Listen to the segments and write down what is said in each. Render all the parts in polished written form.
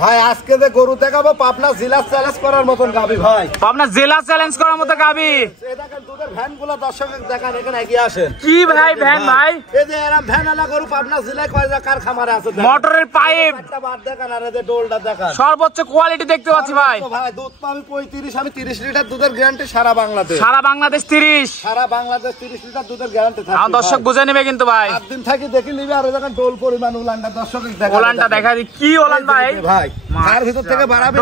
ভাই আজকে যে গরু দেখাবো পাবনা জেলা চ্যালেঞ্জ করার মতন গাবি ভাই। পাবনা জেলা চ্যালেঞ্জ করার মতো গাবি। এই দেখেন দুধের ভ্যানগুলো দর্শক দেখেন এখানে এগিয়ে আসেন। কি ভাই ভ্যান ভাই? এই যে এরকম ভ্যানওয়ালা গরু পাবনা জেলায় কয় কার খামারে আছে। মোটরের পাইপ একটা বাদ দেখেন আর এই যে ডোলটা দেখেন। সর্বোচ্চ কোয়ালিটি দেখতে পাচ্ছি ভাই। ভাই দুধ পাবি 35, আমি 30 লিটার দুধের গ্যারান্টি সারা বাংলাদেশ। সারা বাংলাদেশ 30। সারা বাংলাদেশ 30 লিটার দুধের গ্যারান্টি থাকে। আর দর্শক বুঝে নেবে কিন্তু ভাই। 8 দিন থাকি দেখি নিবে আর দেখেন ডোল পরিমাণ উলানটা দর্শক দেখেন। ওলানটা দেখা দি কি ওলান ভাই? ভাই তার ভিতর থেকে বাড়াবে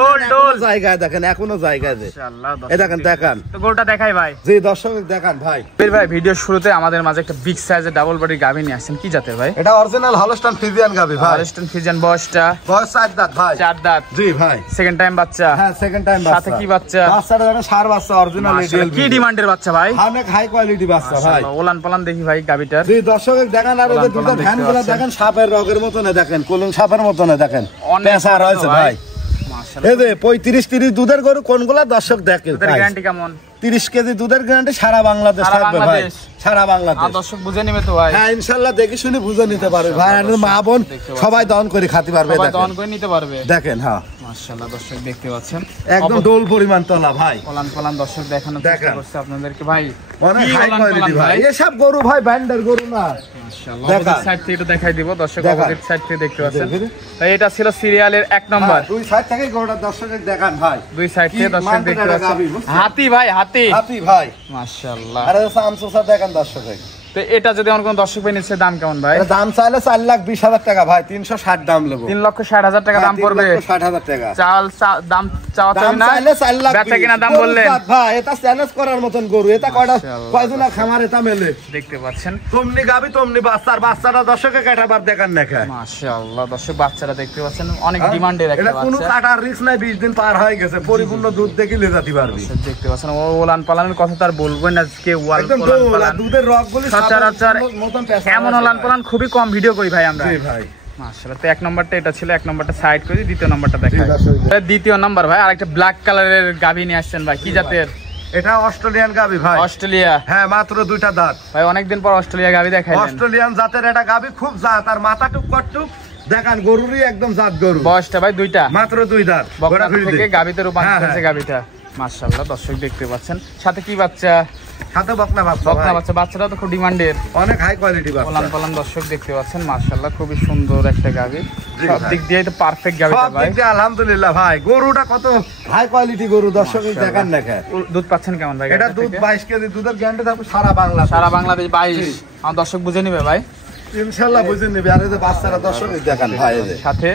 জায়গায় দেখেন এখনো জায়গায় আছে। মাশাআল্লাহ এই দেখেন দেখেন তো গরুটা দেখাই ভাই। জি দর্শক দেখেন ভাই। ভাই ভিডিওর শুরুতে আমাদের মাঝে একটা বিগ সাইজের ডাবল বডি গাভী নিয়ে আসছেন, কি জাতের ভাই? এটা অরিজিনাল হলস্টাইন ফ্রিজিয়ান গাভী ভাই। হলস্টাইন ফ্রিজিয়ান বয়সটা? বয়স 4 দাঁত ভাই। 4 দাঁত। জি ভাই। সেকেন্ড টাইম বাচ্চা? হ্যাঁ সেকেন্ড টাইম বাচ্চা। সাথে কি বাচ্চা? বাচ্চাটা দেখেন সার বাচ্চা অরিজিনাল এডিএল। কি ডিমান্ডের বাচ্চা ভাই? অনেক হাই কোয়ালিটি বাচ্চা ভাই। ওলান পালান দেখি ভাই গাভীটার। জি দর্শক দেখেন আর ওদের দুটো ভ্যানগুলো দেখেন সাপের রগের মতন দেখেন, কোলন সাপের মতন দেখেন। পেশা রয়েছে ভাই। মাশাআল্লাহ। এই যে 35-30 দুধের গরু কোনগুলা দর্শক দেখেন। দুধের গ্যারান্টি কেমন? 30 কেজি দুধের গ্যারান্টি সারা বাংলাদেশ থাকবে ভাই। সারা বাংলাদেশ। আর দর্শক বুঝে নেবে তো ভাই? হ্যাঁ ইনশাআল্লাহ দেখি শুনে বুঝে নিতে পারবে ভাই। আর মা বোন সবাই দহন করে খেতে পারবে। সবাই দহন করে নিতে পারবে। দেখেন হ্যাঁ মাশাআল্লাহ দর্শক দেখতে পাচ্ছেন একদম ডোল পরিমাণ তলা ভাই। ওলান পালান দর্শক দেখানোর চেষ্টা করছে আপনাদেরকে ভাই। অনেক হাই কোয়ালিটি ভাই। এসব গরু ভাই ব্যান্ডের গরু না। মাশাআল্লাহ অপোজিট সাইড থেকে এটা দেখাই দিব দর্শক। অপোজিট সাইড থেকে দেখতে পাচ্ছেন ভাই, এটা ছিল সিরিয়ালের 1 নাম্বার। দুই সাইড থেকে গরুটা দর্শকের দেখান ভাই। দুই সাইড থেকে দর্শক দেখতে পাচ্ছেন হাতি ভাই, হাতি হাতি ভাই মাশাআল্লাহ। আরে সামসুসা দেখেন দর্শকের। তো এটা যদি আমার কোন দর্শক ভাই নিচ্ছে দাম কেমন ভাই? দাম চাইলে 4,20,000 টাকা ভাই। 360 দাম নেব। 3,60,000 টাকা দাম পড়বে। 3,60,000 টাকা চাল দাম চাওয়া চাই না, বেচা কিনা দাম বললেন ভাই। এটা চ্যালেঞ্জ করার মতন গরু। এটা কয়টা কয়জনা খামার এটা মেলে দেখতে পাচ্ছেন। তোমনি গাবি তোমনি বাচ্চার বাচ্চাটা দর্শকে কাটাবার দেখান না খায়। মাশাআল্লাহ দর্শক বাচ্চারা দেখতে পাচ্ছেন অনেক ডিমান্ডের একটা বাচ্চা। এটা কোনো কাটার রিস্ক নাই। 20 দিন পার হয়ে গেছে, পরিপূর্ণ দুধ দেখি লে যেতে পারবি। দেখতে পাচ্ছেন ওলান পালানের কথা তো আর বলবেন না। আজকে ওলান পালান দুধের রগগুলি সচরাচর এমন ওলান পালান খুবই কম ভিডিও করি ভাই আমরা। জি ভাই মাশাআল্লাহ। তো 1 নাম্বারটা এটা ছিল, 1 নাম্বারটা সাইড করে দ্বিতীয় নাম্বারটা দেখাই। দ্বিতীয় নাম্বার ভাই আরেকটা ব্ল্যাক কালারের গাভী নিয়ে আসছেন ভাই, কি জাতের? এটা অস্ট্রেলিয়ান গাভী ভাই। অস্ট্রেলিয়া? হ্যাঁ মাত্র 2টা দাঁত ভাই। অনেকদিন পর অস্ট্রেলিয়া গাভী দেখাইলেন। অস্ট্রেলিয়ান জাতের এটা গাভী, খুব জাত। আর মাথা টুক কটুক দেখেন, গরুরই একদম জাত গরু। বয়সটা ভাই 2টা? মাত্র 2 দাঁত। বকনা থেকে গাভীতে রূপান্তর হয়েছে গাভীটা। মাশাআল্লাহ দর্শক দেখতে পাচ্ছেন। সাথে কি বাচ্চা? সাথে বকনা বাচ্চা। বকনা বাচ্চা। বাচ্চাটা তো খুব ডিমান্ডের, অনেক হাই কোয়ালিটি বাচ্চা। ওলান পালান দর্শক দেখতে পাচ্ছেন। মাশাআল্লাহ খুবই সুন্দর একটা গাভী। সব দিক দিয়ে তো পারফেক্ট গাভীটা ভাই। সব দিক দিয়ে আলহামদুলিল্লাহ ভাই। গরুটা কত হাই কোয়ালিটি গরু দর্শক দেখেন না খায়। দুধ পাচ্ছেন কেমন ভাই? এটা দুধ 22 কেজি দুধের গ্যারান্টি থাকবে সারা বাংলা। সারা বাংলাদেশ 22। আমার দর্শক বুঝে নেবে ভাই ইনশাআল্লাহ বুঝে নেবে। আর এই যে বাচ্চারা দর্শক দেখেন ভাই। এই যে সাথে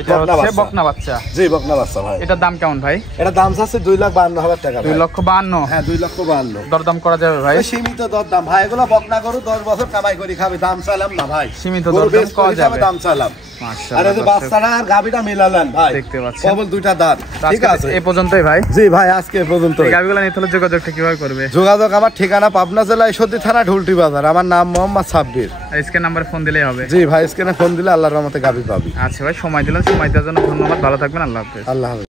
এটা হচ্ছে বকনা বাচ্চা। জি বকনা বাচ্চা ভাই। এটার দাম কেমন ভাই? এটা দাম আছে 2,52,000 টাকা। 2,52,000? হ্যাঁ 2,52,000। দরদাম করা যাবে ভাই? সীমিত দরদাম ভাই। এগুলো বকনা গরু 10 বছর কামাই করে খাবে। দাম চাইলাম না ভাই। সীমিত দরদাম করা যাবে। দাম চাইলাম। মাশাআল্লাহ। আর এই যে বাচ্চাটা আর গাভীটা মিলালেন ভাই, দেখতে পাচ্ছেন কেবল 2টা দাঁত। ঠিক আছে এই পর্যন্তই ভাই? জি ভাই আজকে এই পর্যন্তই। এই গাভীগুলো নিতে হলে যোগাযোগটা কিভাবে করবে? যোগাযোগ আমার ঠিকানা পাবনা জেলা ঈশ্বরদী থানা ঢুলটি বাজার। আমার নাম মোহাম্মদ সাব্বির। স্ক্রিন নাম্বারে ফোন দিলেই হবে? জি ভাই স্ক্রিনে ফোন দিলে আল্লাহর রহমতে গাভী পাবি। আচ্ছা ভাই সময় দিলেন, সময় দেওয়ার জন্য ধন্যবাদ। ভালো থাকবেন। আল্লাহ হাফেজ। আল্লাহ হাফেজ।